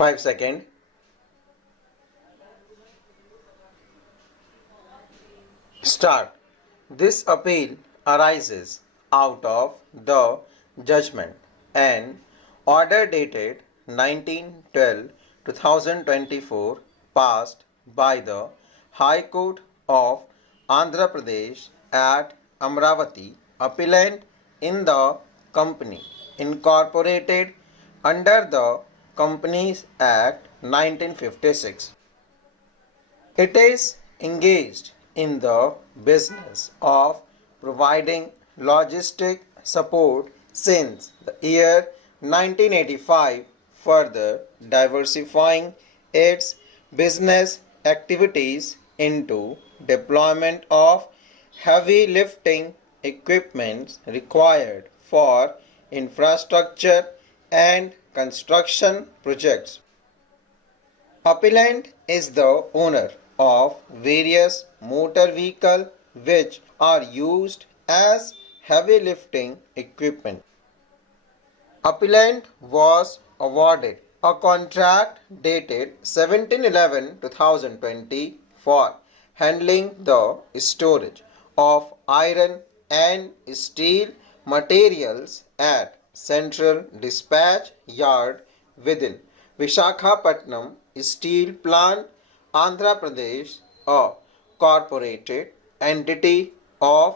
5 seconds. Start. This appeal arises out of the judgment and order dated 19/12/2024 passed by the High Court of Andhra Pradesh at Amravati, appellant in the company incorporated under the Companies Act 1956. It is engaged in the business of providing logistic support since the year 1985, further diversifying its business activities into deployment of heavy lifting equipment required for infrastructure and construction projects. Appellant is the owner of various motor vehicles which are used as heavy lifting equipment. Appellant was awarded a contract dated 17/11/2020 for handling the storage of iron and steel materials at Central Dispatch Yard within Visakhapatnam Steel Plant, Andhra Pradesh, a corporated entity of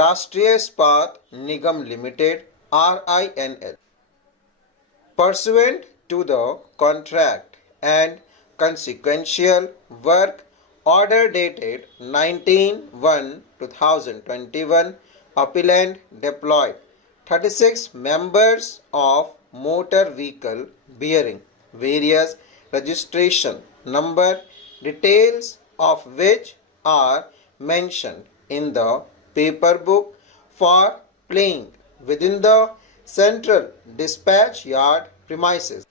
Rashtriya Ispat Nigam Limited (RINL). Pursuant to the contract and consequential work order dated 19/1/2021, appellant deployed 36 members of motor vehicle bearing various registration number, details of which are mentioned in the paper book, for playing within the Central Dispatch Yard premises.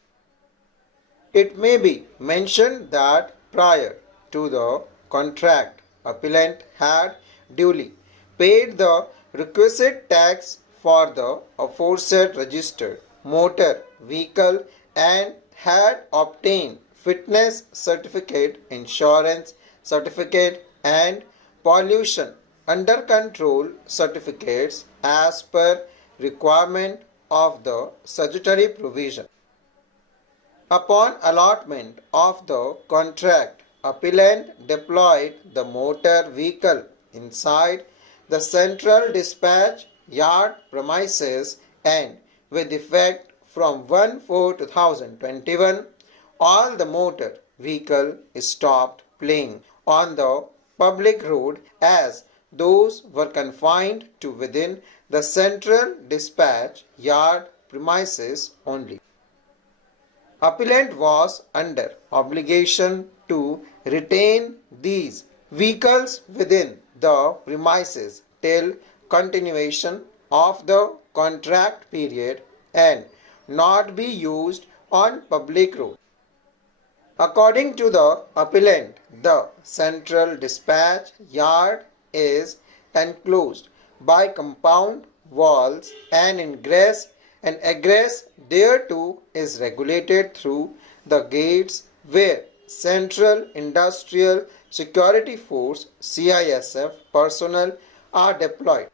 It may be mentioned that prior to the contract, appellant had duly paid the requisite tax for the aforesaid registered motor vehicle and had obtained fitness certificate, insurance certificate and pollution under control certificates as per requirement of the statutory provision. Upon allotment of the contract, appellant deployed the motor vehicle inside the Central Dispatch Yard premises and with effect from 1/4/2021, all the motor vehicle stopped plying on the public road as those were confined to within the Central Dispatch Yard premises only. Appellant was under obligation to retain these vehicles within the premises till continuation of the contract period and not be used on public road. According to the appellant, the Central Dispatch Yard is enclosed by compound walls and ingress and egress thereto is regulated through the gates where Central Industrial Security Force (CISF) personnel are deployed.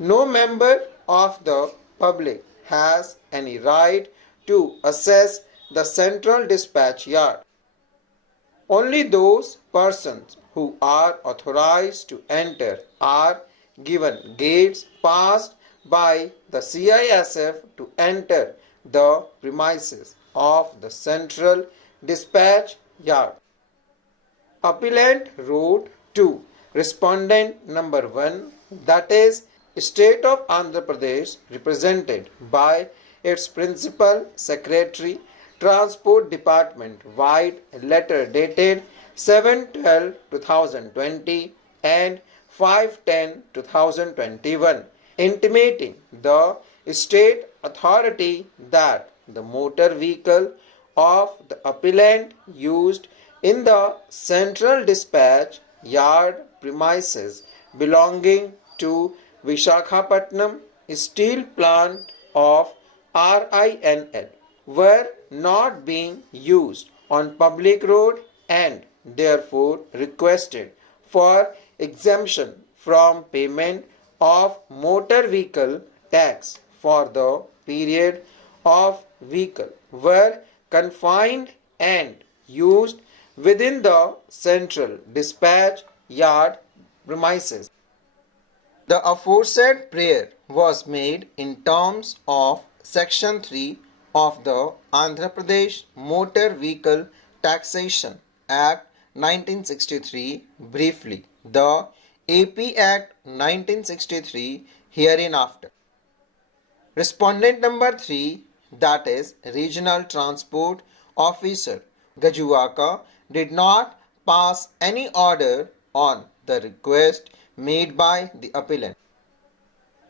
No member of the public has any right to access the Central Dispatch Yard. Only those persons who are authorized to enter are given gates passed by the CISF to enter the premises of the Central Dispatch Yard. Appellant wrote to respondent number 1, that is State of Andhra Pradesh, represented by its Principal Secretary, Transport Department, wide letter dated 7/12/2020 and 5/10/2021, intimating the state authority that the motor vehicle of the appellant used in the Central Dispatch Yard premises belonging to Visakhapatnam Steel Plant of RINL were not being used on public road and therefore requested for exemption from payment of motor vehicle tax for the period of vehicle were confined and used within the central dispatch yard premises. The aforesaid prayer was made in terms of Section 3 of the Andhra Pradesh Motor Vehicle Taxation Act 1963, briefly the AP Act 1963 hereinafter. Respondent number 3, that is Regional Transport Officer Gajuaka, did not pass any order on the request made by the appellant.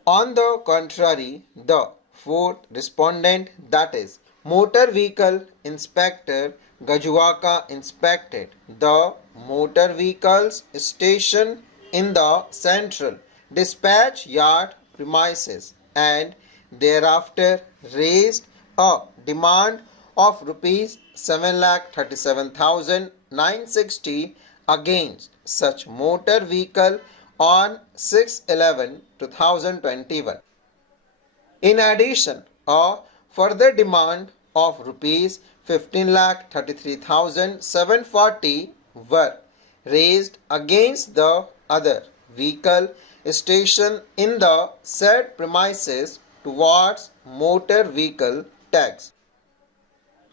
On the contrary, the fourth respondent, that is Motor Vehicle Inspector Gajuaka, inspected the motor vehicles stationed in the central dispatch yard premises and thereafter raised a demand of rupees 7,37,960 against such motor vehicle on 6/11/2021. In addition, a further demand of rupees 15,33,740 were raised against the other vehicle stationed in the said premises towards motor vehicle tax.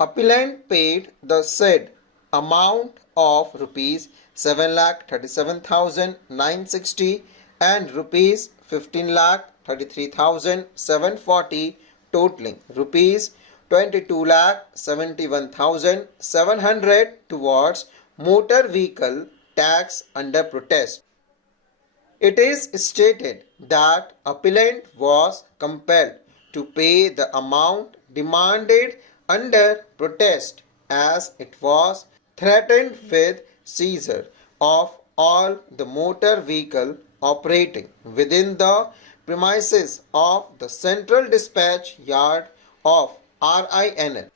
Appellant paid the said amount of rupees 7,37,960 and rupees 15,33,740, totaling rupees 22,71,700 towards motor vehicle tax under protest. It is stated that appellant was compelled to pay the amount demanded under protest as it was threatened with seizure of all the motor vehicle operating within the premises of the Central Dispatch Yard of RINL.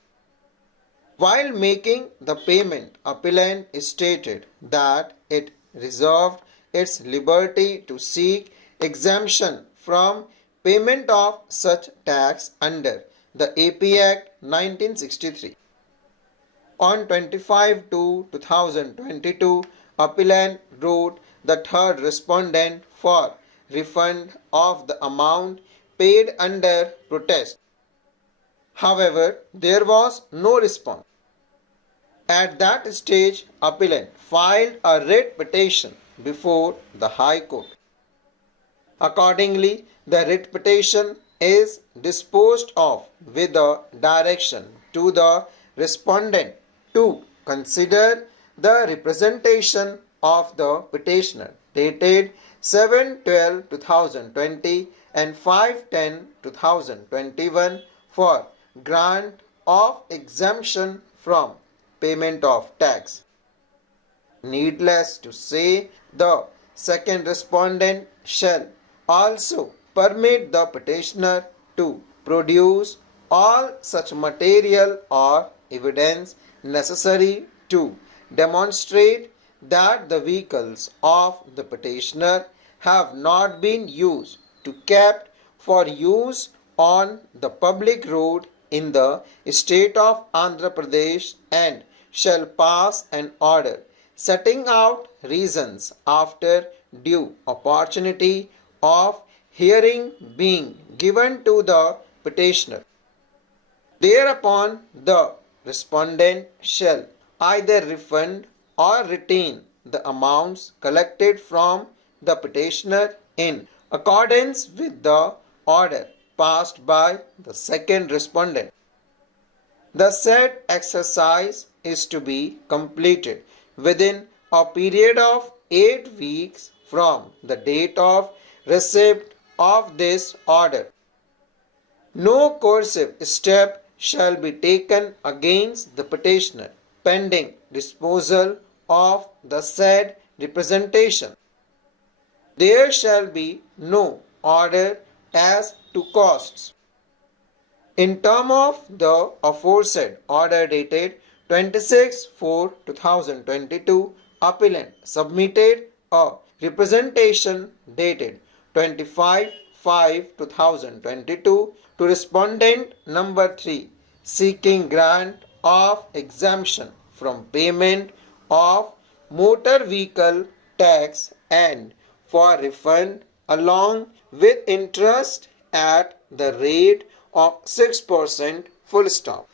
While making the payment, appellant stated that it reserved its liberty to seek exemption from payment of such tax under the AP Act 1963. On 25/2/2022, appellant wrote the third respondent for refund of the amount paid under protest. However, there was no response. At that stage, appellant filed a writ petition before the High Court. Accordingly, the writ petition is disposed of with a direction to the respondent to consider the representation of the petitioner dated 7/12/2020 and 5/10/2021 for grant of exemption from payment of tax. Needless to say, the second respondent shall also permit the petitioner to produce all such material or evidence necessary to demonstrate that the vehicles of the petitioner have not been used to kept for use on the public road in the state of Andhra Pradesh and shall pass an order setting out reasons after due opportunity of hearing being given to the petitioner. Thereupon the respondent shall either refund or retain the amounts collected from the petitioner in accordance with the order passed by the second respondent. The said exercise is to be completed within a period of 8 weeks from the date of receipt of this order. No coercive step shall be taken against the petitioner pending disposal of the said representation. There shall be no order as to costs. In term of the aforesaid order dated 26/4/2022, appellant submitted a representation dated 25/5/2022 to respondent number 3 seeking grant of exemption from payment of motor vehicle tax and for refund along with interest at the rate of 6% full stop.